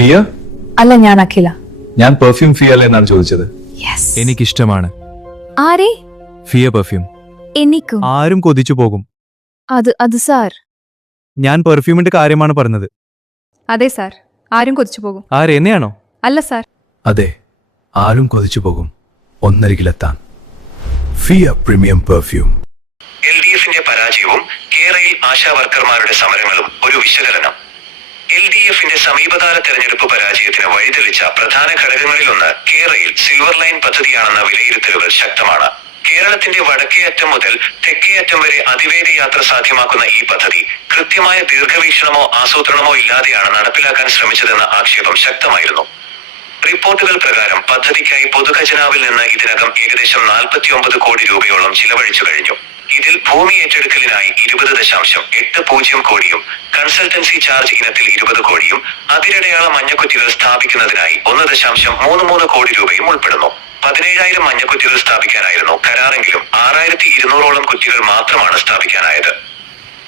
ഫിയ? അല്ല, ഞാൻ അഖില. ഞാൻ പെർഫ്യൂം ഫിയ അല്ലേ എന്നാണ് ചോദിച്ചത്. എനിക്കിഷ്ടമാണ് ആരെ? ഫിയ പെർഫ്യൂം. എനിക്കും. ആരും കൊതിച്ചു പോകും. അത് സാർ. ഞാൻ പെർഫ്യൂമിന്റെ കാര്യമാണ് പറഞ്ഞത്. അതെ സാർ, ആരും കൊതിച്ചു പോകും. ആരെന്നെയാണോ? അല്ല സാർ. അതെ, ആരും കൊതിച്ചു പോകും ഒന്നരികിലെത്താൻ. ഫിയ പ്രീമിയം പെർഫ്യൂം. LDFന്റെ പരാജയവും കേരളയിൽ ആശാ വർക്കർമാരുടെ സമരങ്ങളും ഒരു വിശകലനം. LDFന്റെ സമീപകാല തെരഞ്ഞെടുപ്പ് പരാജയത്തിന് വഴിതെളിച്ച പ്രധാന ഘടകങ്ങളിലൊന്ന് കേരളയിൽ സിൽവർ ലൈൻ പദ്ധതിയാണെന്ന വിലയിരുത്തലുകൾ ശക്തമാണ്. കേരളത്തിന്റെ വടക്കേ അറ്റം മുതൽ തെക്കേ അറ്റം വരെ അതിവേഗ യാത്ര സാധ്യമാക്കുന്ന ഈ പദ്ധതി കൃത്യമായ ദീർഘവീക്ഷണമോ ആസൂത്രണമോ ഇല്ലാതെയാണ് നടപ്പിലാക്കാൻ ശ്രമിച്ചതെന്ന ആക്ഷേപം ശക്തമായിരുന്നു. റിപ്പോർട്ടുകൾ പ്രകാരം പദ്ധതിക്കായി പൊതുഖജനാവിൽ നിന്ന് ഇതിനകം ഏകദേശം 49 കോടി രൂപയോളം ചിലവഴിച്ചു കഴിഞ്ഞു. ഇതിൽ ഭൂമി ഏറ്റെടുക്കലിനായി 20.80 കോടിയും കൺസൾട്ടൻസി ചാർജ് ഇനത്തിൽ 20 കോടിയും അതിരടയാള മഞ്ഞക്കുറ്റികൾ സ്ഥാപിക്കുന്നതിനായി 1.33 കോടി രൂപയും ഉൾപ്പെടുന്നു. 17,000 മഞ്ഞക്കുറ്റികൾ സ്ഥാപിക്കാനായിരുന്നു കരാറെങ്കിലും 6,200ഓളം കുറ്റികൾ മാത്രമാണ് സ്ഥാപിക്കാനായത്.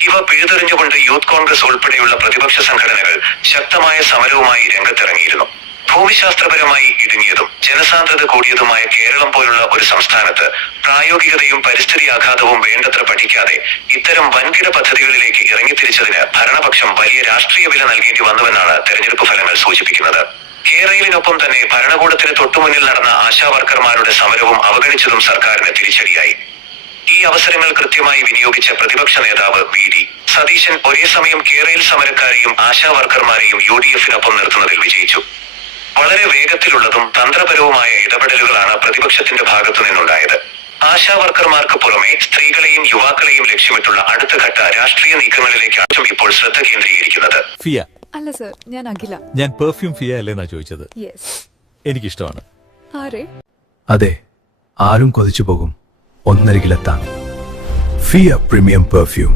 ഇവ പിഴുതെറിഞ്ഞുകൊണ്ട് യൂത്ത് കോൺഗ്രസ് ഉൾപ്പെടെയുള്ള പ്രതിപക്ഷ സംഘടനകൾ ശക്തമായ സമരവുമായി രംഗത്തിറങ്ങിയിരുന്നു. ഭൂമിശാസ്ത്രപരമായി ഇടുങ്ങിയതും ജനസാന്ദ്രത കൂടിയതുമായ കേരളം പോലുള്ള ഒരു സംസ്ഥാനത്ത് പ്രായോഗികതയും പരിസ്ഥിതി ആഘാതവും വേണ്ടത്ര പഠിക്കാതെ ഇത്തരം വൻകിട പദ്ധതികളിലേക്ക് ഇറങ്ങിത്തിരിച്ചതിന് ഭരണപക്ഷം വലിയ രാഷ്ട്രീയ വില നൽകേണ്ടി വന്നുവെന്നാണ് തെരഞ്ഞെടുപ്പ് ഫലങ്ങൾ സൂചിപ്പിക്കുന്നത്. കേരളത്തിനൊപ്പം തന്നെ ഭരണകൂടത്തിന് തൊട്ടുമുന്നിൽ നടന്ന ആശാ വർക്കർമാരുടെ സമരവും അവഗണിച്ചതും സർക്കാരിന് തിരിച്ചടിയായി. ഈ അവസരങ്ങൾ കൃത്യമായി വിനിയോഗിച്ച പ്രതിപക്ഷ നേതാവ് VD സതീശൻ ഒരേ സമയം കേരളയിൽ സമരക്കാരെയും ആശാ വർക്കർമാരെയും UDFനൊപ്പം നിർത്തുന്നതിൽ വിജയിച്ചു. വളരെ വേഗത്തിലുള്ളതും തന്ത്രപരവുമായ ഇടപെടലുകളാണ് പ്രതിപക്ഷത്തിന്റെ ഭാഗത്തു നിന്നുണ്ടായത്. ആശാ വർക്കർമാർക്ക് പുറമെ സ്ത്രീകളെയും യുവാക്കളെയും ലക്ഷ്യമിട്ടുള്ള അടുത്ത ഘട്ട രാഷ്ട്രീയ നീക്കങ്ങളിലേക്കാണ് ഇപ്പോൾ ശ്രദ്ധ കേന്ദ്രീകരിക്കുന്നത്. ഫിയ? അല്ല സർ, ഞാൻ അഖില. ഞാൻ പെർഫ്യൂം ഫിയ അല്ലേന്നാ ചോദിച്ചത്. എനിക്കിഷ്ടമാണ്. ആരെ? അതെ, ആരും കൊതിച്ചു പോകും ഒന്നരികിലെത്താൻ. ഫിയ പ്രീമിയം പെർഫ്യൂം.